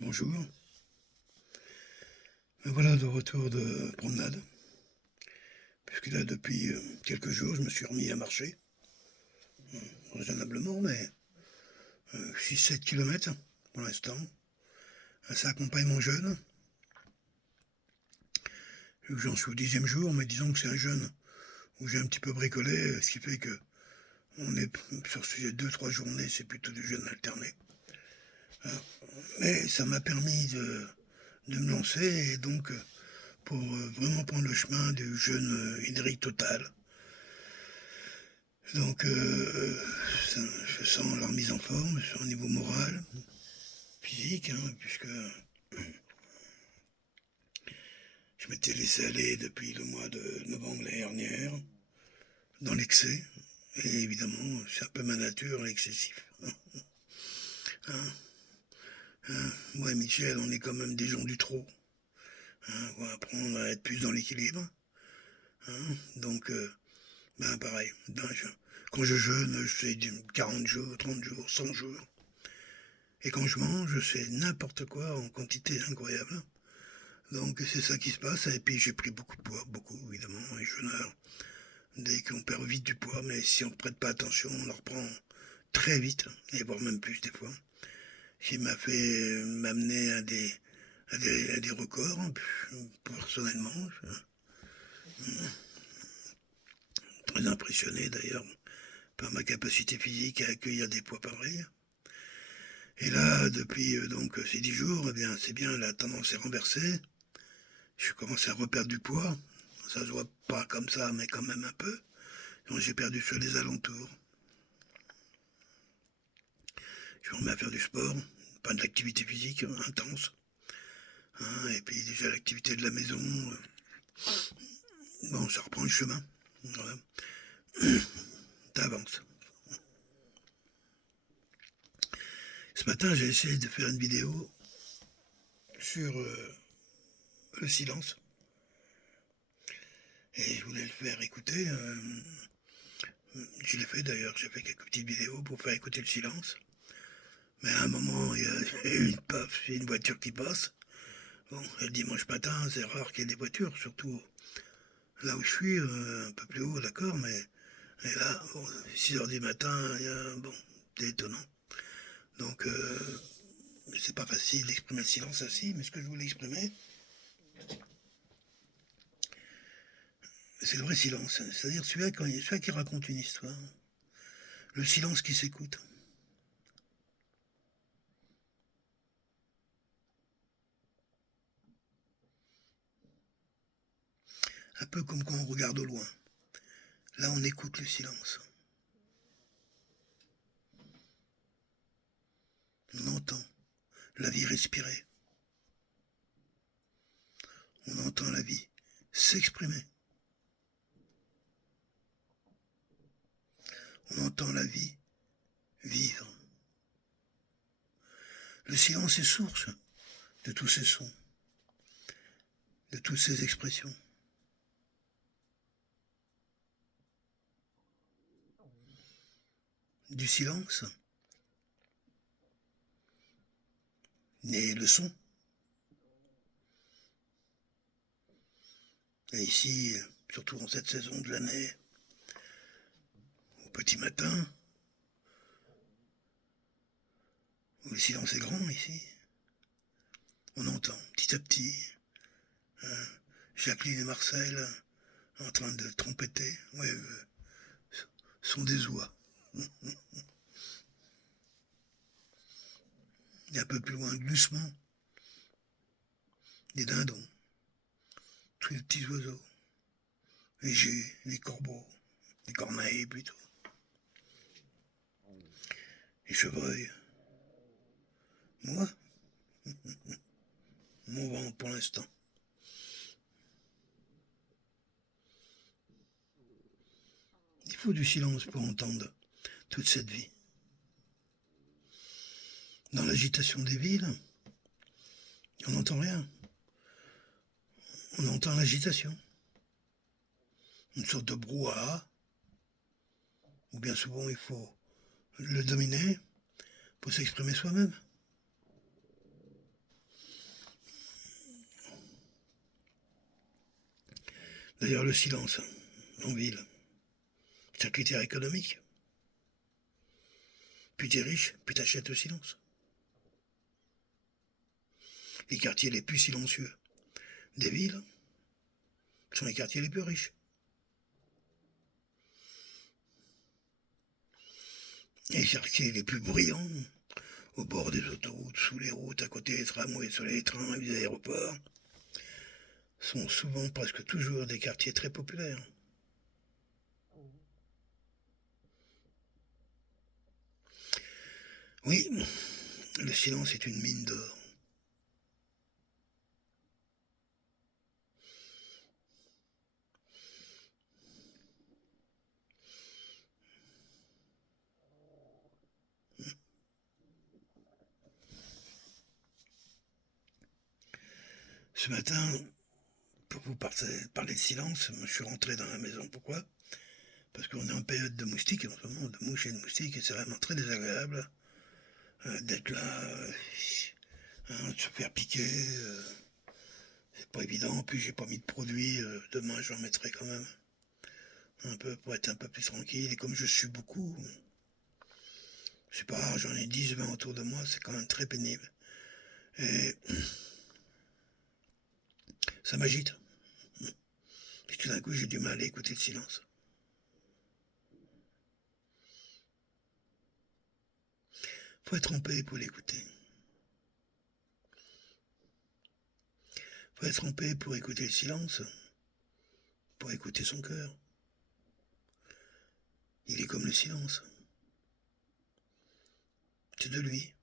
Bonjour, me voilà de retour de promenade, puisque là depuis quelques jours je me suis remis à marcher, raisonnablement, mais 6-7 km pour l'instant. Ça accompagne mon jeûne. J'en suis au 10e jour, mais disons que c'est un jeûne où j'ai un petit peu bricolé, ce qui fait que on est sur ces 2-3 journées, c'est plutôt du jeûne alterné. Mais ça m'a permis de me lancer et donc pour vraiment prendre le chemin du jeûne hydrique total. Donc, je sens la remise en forme sur un niveau moral, physique, puisque je m'étais laissé aller depuis le mois de novembre l'année dernière, dans l'excès, et évidemment, c'est un peu ma nature, l'excessif. Moi et Michel, on est quand même des gens du trop. On va apprendre à être plus dans l'équilibre. Donc, pareil, quand je jeûne, je fais 40 jours, 30 jours, 100 jours. Et quand je mange, c'est n'importe quoi en quantité incroyable. Donc c'est ça qui se passe. Et puis j'ai pris beaucoup de poids, beaucoup évidemment, les jeûneurs. Dès qu'on perd vite du poids, mais si on ne prête pas attention, on le reprend très vite, et voire même plus des fois. Ce qui m'a fait m'amener à des records, personnellement. Très impressionné d'ailleurs par ma capacité physique à accueillir des poids pareils. Et là, depuis donc ces 10 jours, eh bien, c'est bien, la tendance est renversée. Je commence à reperdre du poids. Ça se voit pas comme ça, mais quand même un peu. Donc j'ai perdu sur les alentours. Je me remets à faire du sport, pas de l'activité physique intense. Et puis déjà l'activité de la maison, bon, ça reprend le chemin. Voilà. Ça avance. Ce matin, j'ai essayé de faire une vidéo sur le silence. Et je voulais le faire écouter. Je l'ai fait d'ailleurs, j'ai fait quelques petites vidéos pour faire écouter le silence. Mais à un moment, il y a une voiture qui passe. Bon, le dimanche matin, c'est rare qu'il y ait des voitures, surtout là où je suis, un peu plus haut, d'accord, mais et là, bon, 6 heures du matin, bon, c'est étonnant. Donc, c'est pas facile d'exprimer le silence ainsi, mais ce que je voulais exprimer, c'est le vrai silence, c'est-à-dire celui qui raconte une histoire, le silence qui s'écoute. Un peu comme quand on regarde au loin. Là, on écoute le silence. On entend la vie respirer. On entend la vie s'exprimer. On entend la vie vivre. Le silence est source de tous ces sons, de toutes ces expressions. Du silence naît le son. Et ici, surtout en cette saison de l'année, au petit matin, où le silence est grand ici, on entend petit à petit Jacqueline et Marcel en train de trompeter. Ouais, sont des oies. Et un peu plus loin, gloussement, des dindons, tous les petits oiseaux, les geais, les corbeaux, les corneilles plutôt, les chevreuils. Moi, mon ventre pour l'instant. Il faut du silence pour entendre toute cette vie. Dans l'agitation des villes, on n'entend rien. On entend l'agitation. Une sorte de brouhaha, où bien souvent il faut le dominer pour s'exprimer soi-même. D'ailleurs, le silence en ville, c'est un critère économique. Plus t'es riche, plus t'achètes le silence. Les quartiers les plus silencieux des villes sont les quartiers les plus riches. Les quartiers les plus bruyants, au bord des autoroutes, sous les routes, à côté des tramways, sur les trains et les aéroports, sont souvent presque toujours des quartiers très populaires. Oui, le silence est une mine d'or. Ce matin, pour vous parler de silence, je suis rentré dans la maison. Pourquoi? Parce qu'on est en période de moustiques, en ce moment, de mouches et de moustiques, et c'est vraiment très désagréable d'être là, de se faire piquer. C'est pas évident. En plus, j'ai pas mis de produit. Demain, j'en mettrai quand même un peu pour être un peu plus tranquille. Et comme je suis beaucoup, je sais pas, j'en ai 10-20 autour de moi, c'est quand même très pénible. Et ça m'agite. Et tout d'un coup, j'ai du mal à écouter le silence. Faut être en paix pour l'écouter. Faut être en paix pour écouter le silence, pour écouter son cœur. Il est comme le silence. C'est de lui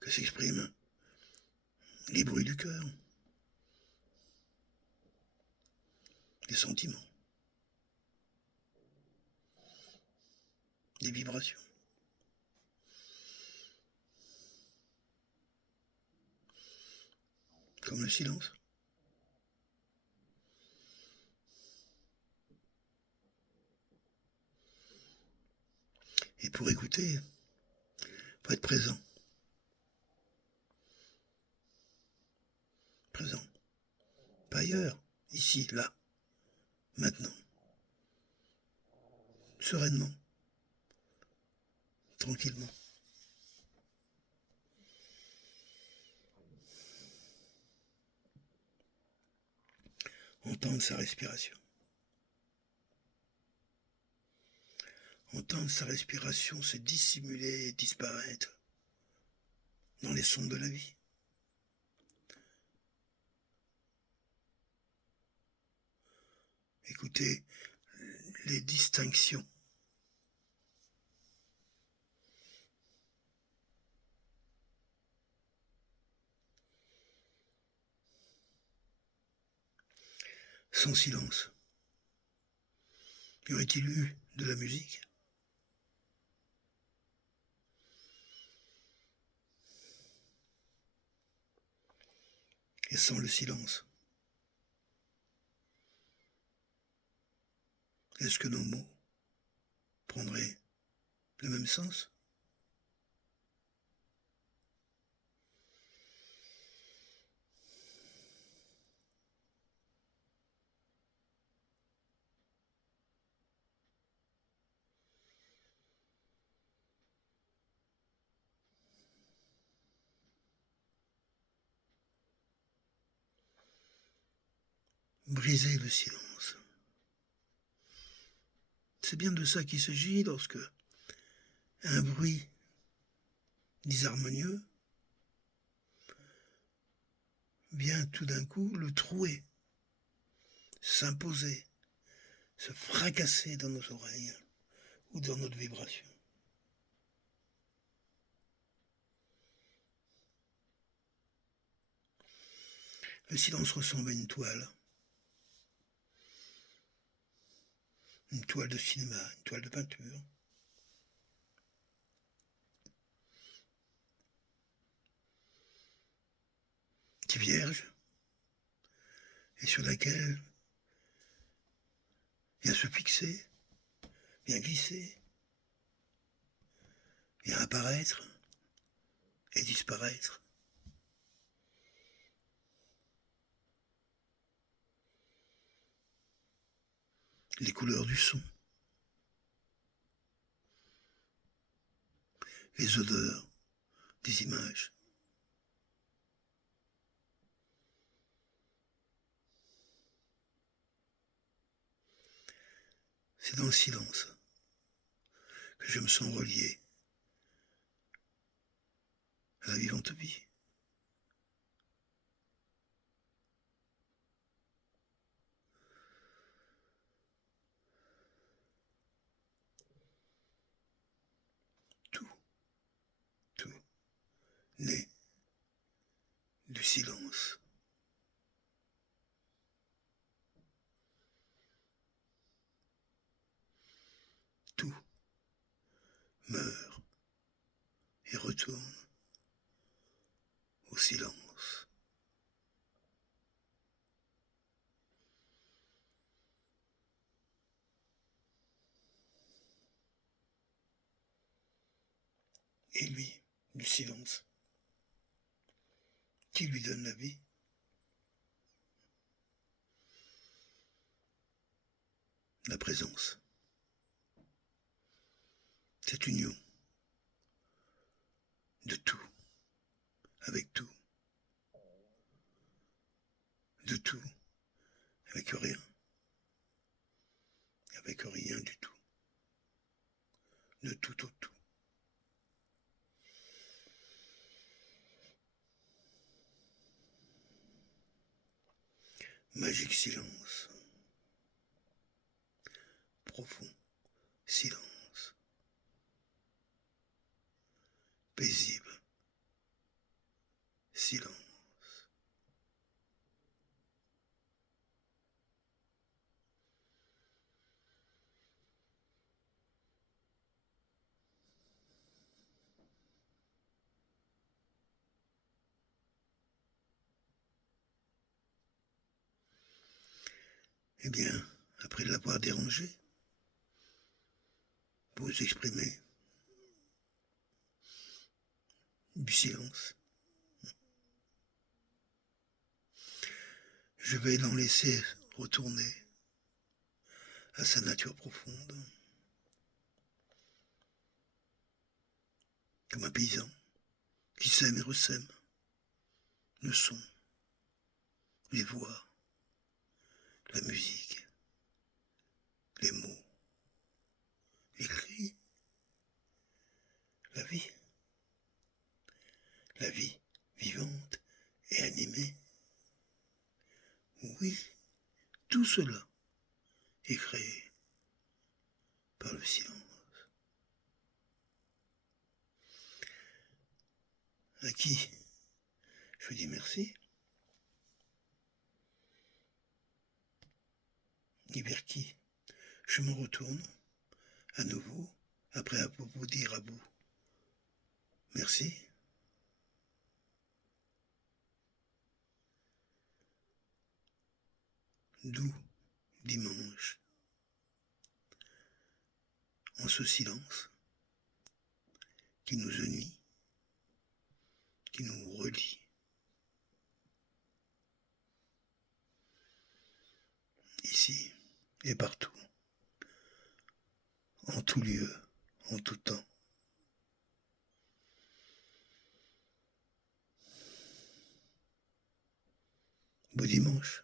que s'expriment les bruits du cœur, les sentiments, les vibrations. Comme le silence. Et pour écouter, faut être présent. Présent. Pas ailleurs. Ici, là. Maintenant. Sereinement. Tranquillement. Entendre sa respiration. Entendre sa respiration se dissimuler et disparaître dans les sons de la vie. Écouter les distinctions. Sans silence. Y aurait-il eu de la musique? Et sans le silence, est-ce que nos mots prendraient le même sens? Briser le silence. C'est bien de ça qu'il s'agit lorsque un bruit disharmonieux vient tout d'un coup le trouer, s'imposer, se fracasser dans nos oreilles ou dans notre vibration. Le silence ressemble à une toile de cinéma, une toile de peinture. Qui est vierge et sur laquelle vient se fixer, vient glisser, vient apparaître et disparaître. les couleurs du son, les odeurs des images. C'est dans le silence que je me sens relié à la vivante vie. Tout naît du silence. Tout meurt et retourne au silence. Et lui, du silence, qui lui donne la vie? La présence. Cette union de tout, avec tout, de tout, avec rien du tout, de tout au tout. Magique silence, profond silence, paisible silence. Eh bien, après l'avoir dérangé, vous exprimez du silence. Je vais l'en laisser retourner à sa nature profonde, comme un paysan qui sème et ressème le son, les voix, la musique, les mots, les cris, la vie vivante et animée. Oui, tout cela est créé par le silence. À qui je dis merci, et vers qui je me retourne à nouveau après vous dire à vous merci. Doux dimanche, en ce silence qui nous unit, qui nous relie. Ici et partout, en tout lieu, en tout temps. Beau dimanche.